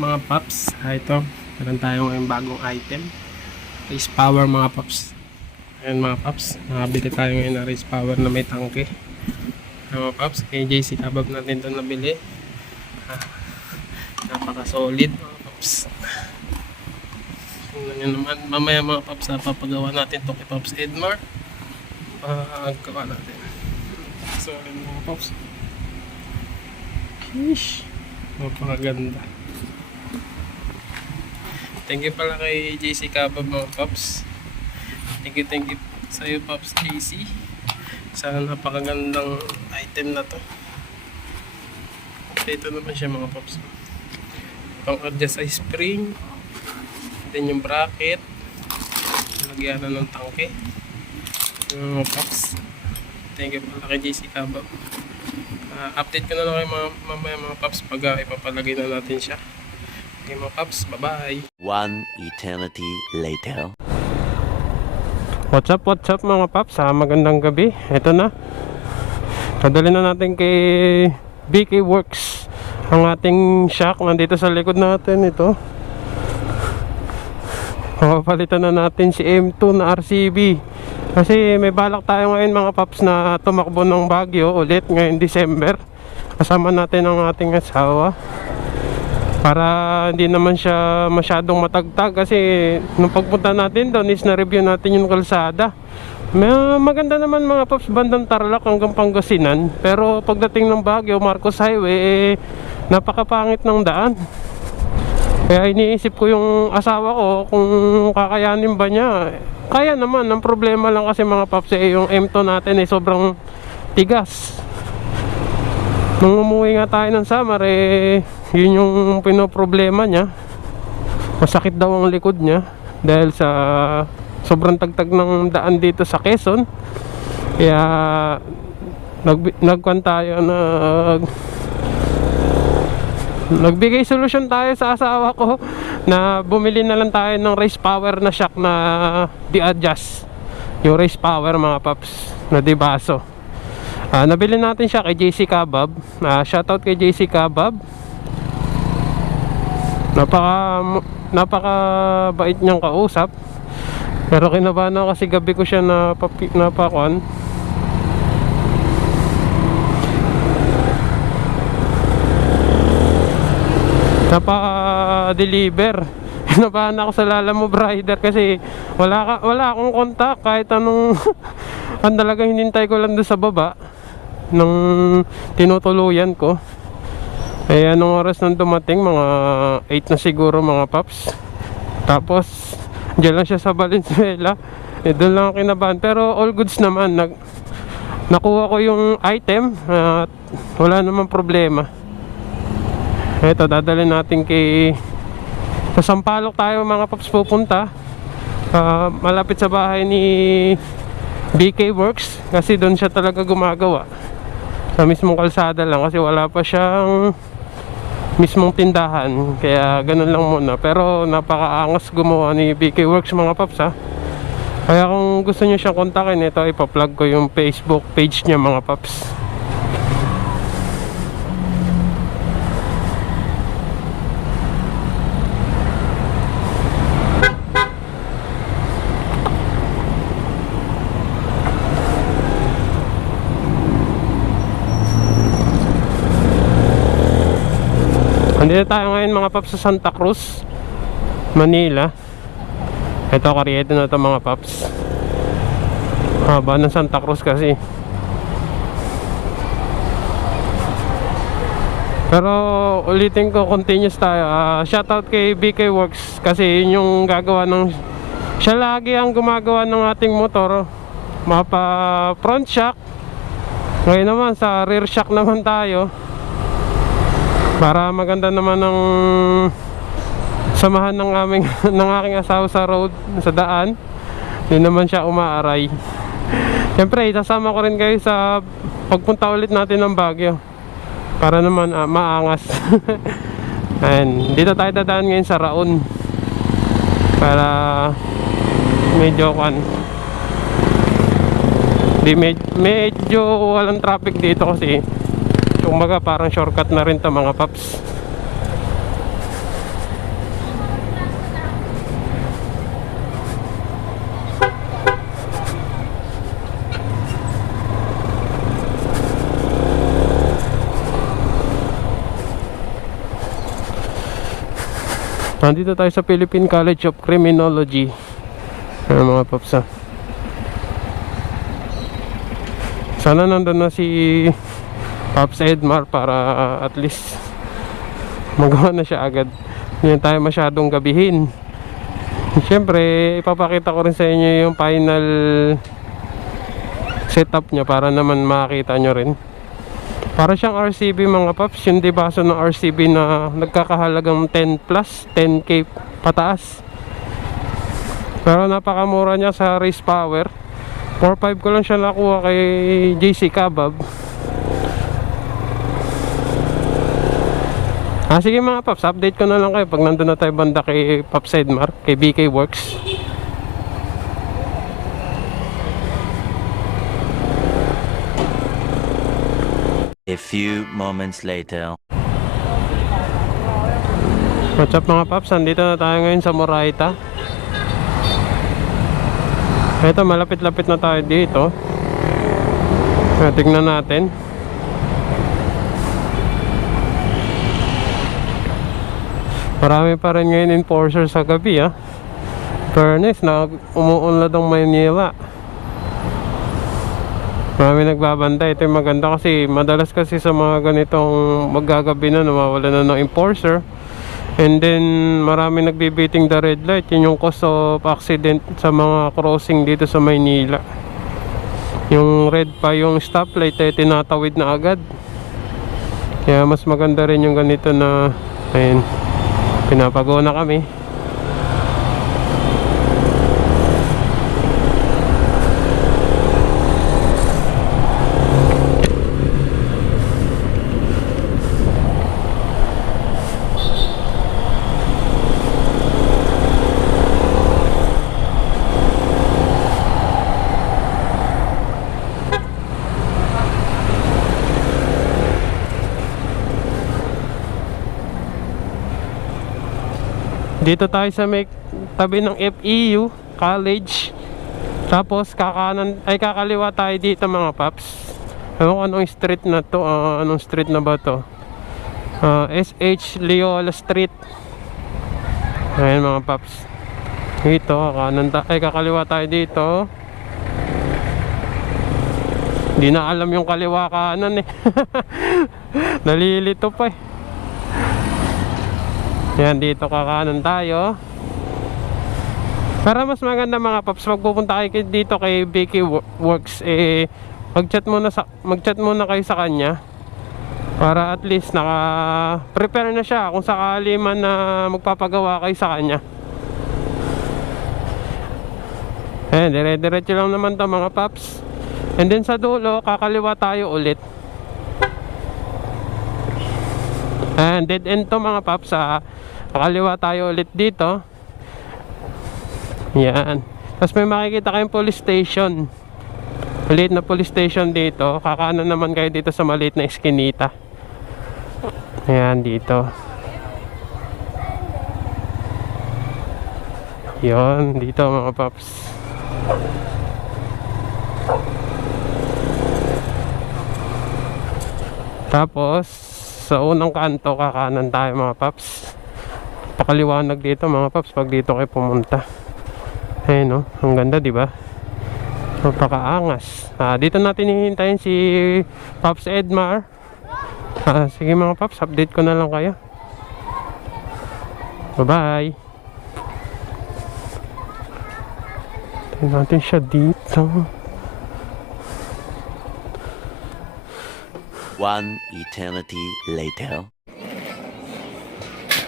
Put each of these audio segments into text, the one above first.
mga paps? Ito, meron tayo ngayong bagong item, race power mga paps. Ayan mga paps, nakabili tayo ngayon na race power na may tangke. Ayan mga paps, kay JC Kabab natin ito nabili. Napaka solid mga paps. Tingnan nyo naman, mamaya mga paps, papagawa natin ito kay Paps Edmar. Paggawa natin solid mga paps. Sheesh, napakaganda. Thank you pala kay JC Kabab mga paps. Thank you sa iyo Paps JC. Sana napakagandang item na to. Ito naman siya mga paps. Pang adjust sa spring. Then yung bracket. Lagyan na ng tangke. Mga paps. Thank you pala kay JC Kabab. Update ko na lang kayo mamaya mga paps pag ipapalagay na natin siya. Okay mga paps, bye bye. One eternity later. What's up mga paps, magandang gabi. Ito na, padali na natin kay BK Works ang ating shock. Nandito sa likod natin ito. Papalitan na natin si M2 na RCB. Kasi may balak tayo ngayon mga paps na tumakbo ng Baguio ulit ngayong December. Kasama natin ang ating asawa para hindi naman siya masyadong matagtag. Kasi nung pagpunta natin doon is na-review natin yung kalsada. Maganda naman mga paps, bandang Tarlac hanggang Pangasinan. Pero pagdating ng Baguio, Marcos Highway, napakapangit ng daan. Kaya iniisip ko yung asawa ko kung kakayanin ba niya. Kaya naman, ang problema lang kasi mga paps yung M2 natin sobrang tigas. Nung umuwi nga tayo ng summer yun yung pinoproblema niya. Masakit daw ang likod niya dahil sa sobrang tagtag ng daan dito sa Quezon. Kaya nagkuhan tayo nagbigay solusyon tayo sa asawa ko na bumili na lang tayo ng race power na shock na di-adjust. Yung race power mga paps na di-baso. Nabili natin siya kay JC Kabab. Shoutout kay JC Kabab. Napaka bait niyang kausap. Pero kinabahan ako kasi gabi ko siya napakuan. Napa-deliver. Kinabahan ako sa Lalamove Rider kasi wala akong kontak kahit anong ang talagang hinintay ko lang doon sa baba nung tinutuluyan ko. Anong oras nang dumating? Mga 8 na siguro mga paps. Tapos diyan lang siya sa Valenzuela. Doon lang ako kinabahan. Pero all goods naman. Nakuha ko yung item at wala namang problema. Ito, dadalhin natin sa Sampaloc tayo mga paps pupunta. Malapit sa bahay ni BK Works. Kasi doon siya talaga gumagawa. Sa mismong kalsada lang. Kasi wala pa siyang mismong tindahan. Kaya ganun lang muna. Pero napakaangas gumawa ni BK Works mga paps Kaya kung gusto nyo siyang kontakin, ito ipa-plug ko yung Facebook page niya mga paps. Andito tayo ngayon mga paps sa Santa Cruz, Manila. Ito karyeto na ito mga paps. Haba ng Santa Cruz kasi. Pero ulitin ko, continuous tayo. Shoutout kay BK Works kasi yun yung gagawa ng, siya lagi ang gumagawa ng ating motor. Mapa front shock. Ngayon naman sa rear shock naman tayo. Para maganda naman ang samahan ng aking asawa sa road, sa daan. Hindi naman siya umaaray. Siyempre, isasama ko rin kayo sa pagpunta ulit natin ng Baguio. Para naman maangas. Ayan, dito tayo dadaan ngayon sa Raon. Para medyo medyo walang traffic dito kasi kumbaga parang shortcut na rin to mga paps. Nandito tayo sa Philippine College of Criminology. Ayan mga paps ha. Sana nandun na si Pops Edmar para at least magawa na siya agad. Hindi na tayo masyadong gabihin. Siyempre ipapakita ko rin sa inyo yung final setup niya para naman makita nyo rin. Para siyang RCB mga paps, yung dibaso ng RCB na nagkakahalagang 10 plus 10k pataas. Pero napakamura niya sa race power. 4.5 ko lang siya nakuha kay JC Kabab. Sige mga paps, update ko na lang kayo pag nandun na tayo banda kay Pops Edmar, kay BK Works. A few moments later. What's up mga paps, nandito na tayo ngayon sa Moraita. Ito, malapit-lapit na tayo dito. Tingnan natin. Marami pa rin ngayon enforcer sa gabi Fairness na umuunlad ang Maynila. Marami nagbabanda. Ito yung maganda kasi madalas kasi sa mga ganitong maggagabi na nawawala na ng enforcer. And then marami nagbibiting the red light. Yun yung cause of accident sa mga crossing dito sa Maynila. Yung red pa yung stoplight tinatawid na agad. Kaya mas maganda rin yung ganito na ayun, pinapago na kami. Dito tayo sa may tabi ng FEU College. Tapos kakaliwa tayo dito mga paps. Ewan ko anong street na to. Anong street na ba to? SH Leola Street. Ayan mga paps. Dito kakaliwa tayo dito. Hindi na alam yung kaliwa kanan Nalilito pa Yan, dito kakanan tayo. Para mas maganda mga paps, magpupunta kayo dito kay BK Works, mag-chat muna kayo sa kanya para at least naka-prepare na siya kung sakali man na magpapagawa kayo sa kanya. Ayan, dire-diretso lang naman to mga paps. And then sa dulo, kakaliwa tayo ulit. Ayan, dead end to mga paps. Kakaliwa tayo ulit dito. Yan. Tapos may makikita kayong police station. Maliit na police station dito. Kakanan naman kayo dito sa maliit na eskinita. Ayan dito. Yon, dito mga paps. Tapos sa unang kanto kakanan tayo mga paps. Pakaliwanag dito mga paps pag dito kayo pumunta. Ayun ang ganda, di ba? Napakaangas. Dito natin hihintayin si Pops Edmar. Sige mga paps, update ko na lang kayo. Bye-bye. Tingnan natin siya dito. One eternity later.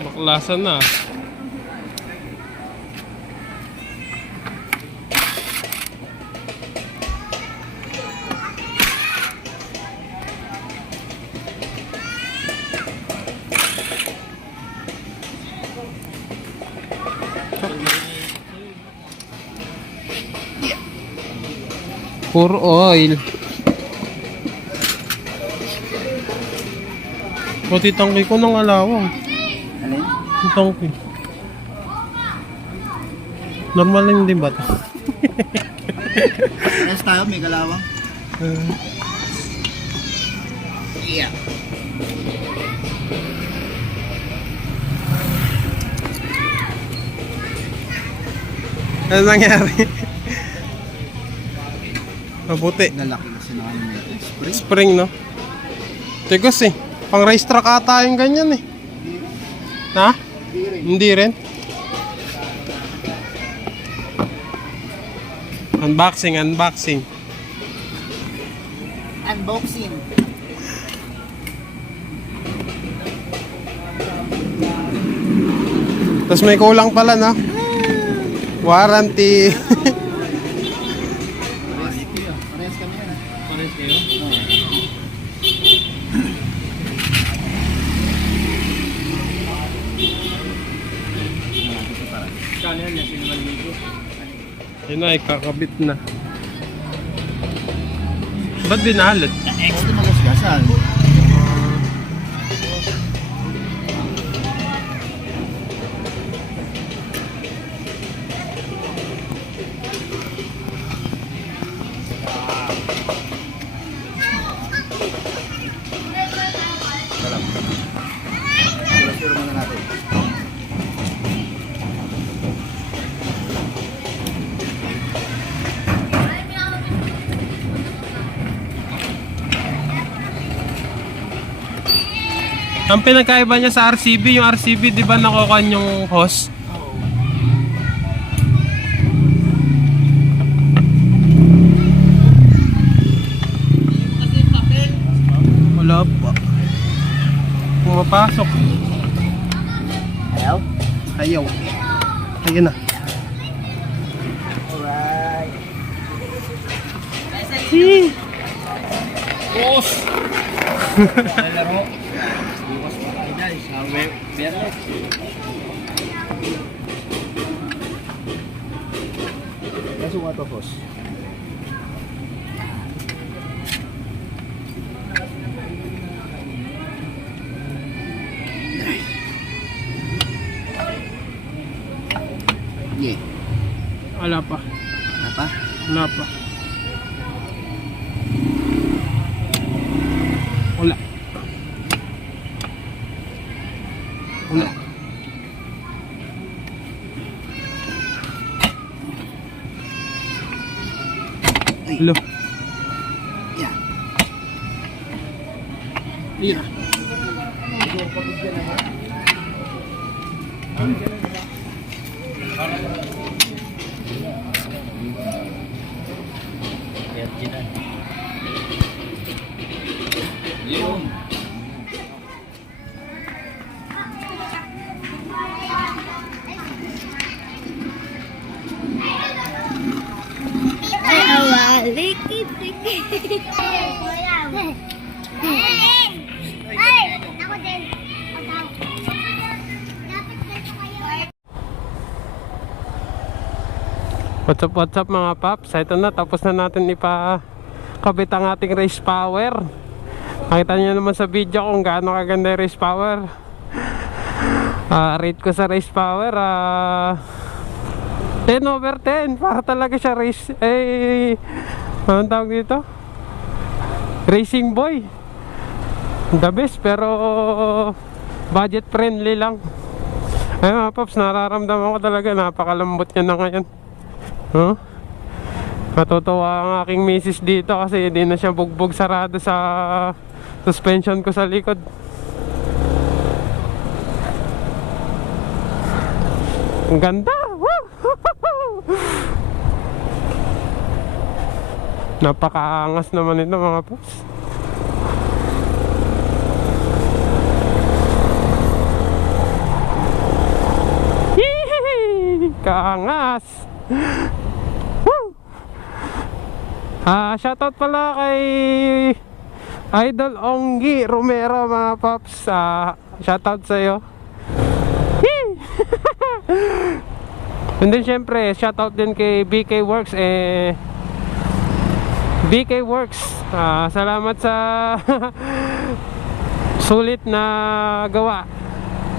Baklasan na. Puro oil. Pati tangki ko ng alawang. Alin? Yung tangki. Normal lang din ba ito? Rest tayo, may kalawang. Yeah. Ano nangyari? Mabuti. Lalaki kasi na ano nito. Spring. Spring, no? Tigos eh. Pang racetrack ata yung ganyan eh. Ha? Hindi rin. Unboxing. Unboxing. Tapos may kulang pala, no? Warranty. Parehas kami yan. Pares kayo? Kano yan? Yan sinimaligo. Yun ay, kakabit na. Ba't binalot? Ito magasgasan. Sure muna natin. Ang pinagkaiba niya sa RCB, yung RCB di ba nakukuha yung hose? Wala pa. Pumapasok. Ayaw? Ayaw. Ayun na. Alright. Boss! Laro. Bukas pa tayo guys. Biyernes. Kaso nga to, boss. Yeah. Wala pa. Apa? Wala pa. Wala. Wala. Hello. Yeah. Mira. Yun. What's up mga paps? Ito na, tapos na natin ipakabit ang ating race power. Nakita niyo naman sa video kung gaano kaganda yung race power. Rate ko sa race power 10/10. Para talaga siya race anong tawag dito? Racing boy. The best, pero budget friendly lang. Ay mga paps, nararamdaman ko talaga napakalambot niya na ngayon. Huh? Matutuwa ang aking misis dito kasi hindi na siya bugbog sarado sa suspension ko sa likod. Ang ganda! Woo! Napakaangas naman ito mga paps. Hihihi! Kaangas! Woo! Shoutout pala kay Idol Onggi Romero mga paps. Shoutout sa'yo. And then syempre shoutout din kay BK Works BK Works. Salamat sa sulit na gawa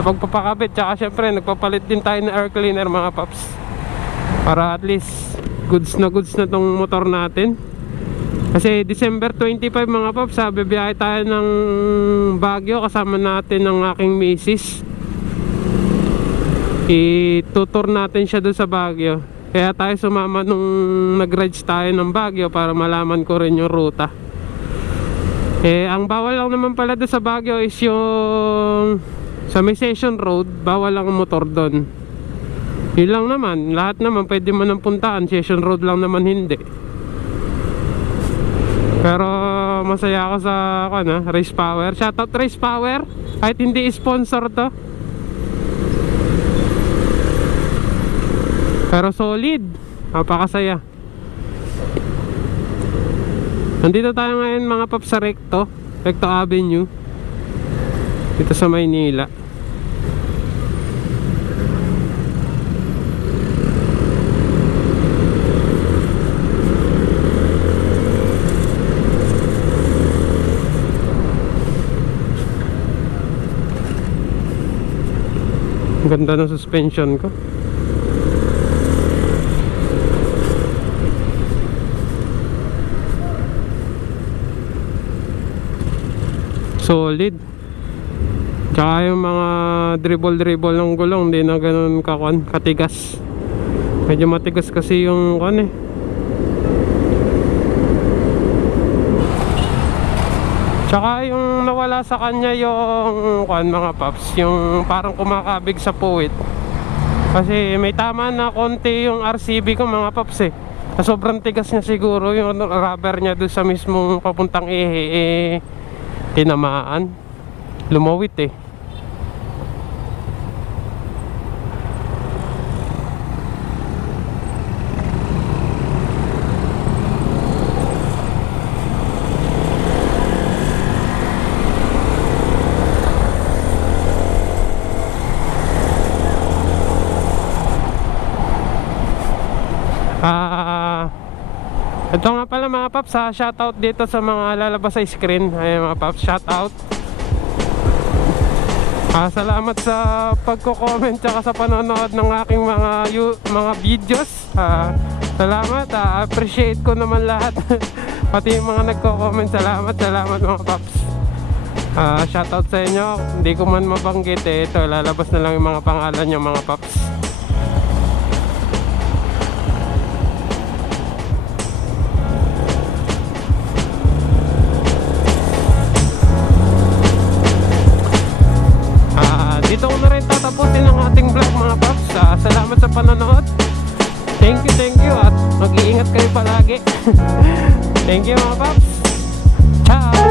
sa pagpapakabit. Tsaka syempre nagpapalit din tayo ng air cleaner mga paps, para at least goods na tong motor natin. Kasi December 25 mga paps, bibiyahe tayo ng Baguio kasama natin ng aking misis. I-tutor natin siya doon sa Baguio. Kaya tayo sumama nung nag-rides tayo ng Baguio para malaman ko rin yung ruta. Ang bawal lang naman pala doon sa Baguio is yung sa may Session Road, bawal lang ang motor doon. Yun lang naman, lahat naman pwede mo nang puntaan, Session Road lang naman hindi. Pero masaya ako sa Race Power. Shoutout Race Power, kahit hindi sponsor to. Pero solid, napakasaya. Nandito tayo ngayon mga paps sa Recto Avenue, dito sa Maynila. Ang ganda ng suspension ko. Solid. Tsaka yung mga dribble ng gulong hindi na ganun katigas. Medyo matigas kasi yung Tsaka yung nawala sa kanya yung mga paps, yung parang kumakabig sa puwit. Kasi may tama na konti yung RCB ko mga paps sobrang tigas niya siguro yung rubber niya doon sa mismong papuntang tinamaan, lumawit ito nga pala mga paps, shoutout dito sa mga lalabas sa screen. Ay mga paps, shoutout. Salamat sa pagko-comment tsaka sa panonood ng aking mga videos. Salamat, appreciate ko naman lahat. Pati yung mga nagko-comment, salamat mga paps. Shoutout sa inyo. Hindi ko man mabanggit ito, lalabas na lang yung mga pangalan nyo mga paps. Dito ko na rin tatapusin ang ating vlog mga paps. Salamat sa panonood. Thank you at mag-iingat kayo palagi. Thank you mga paps. Ciao.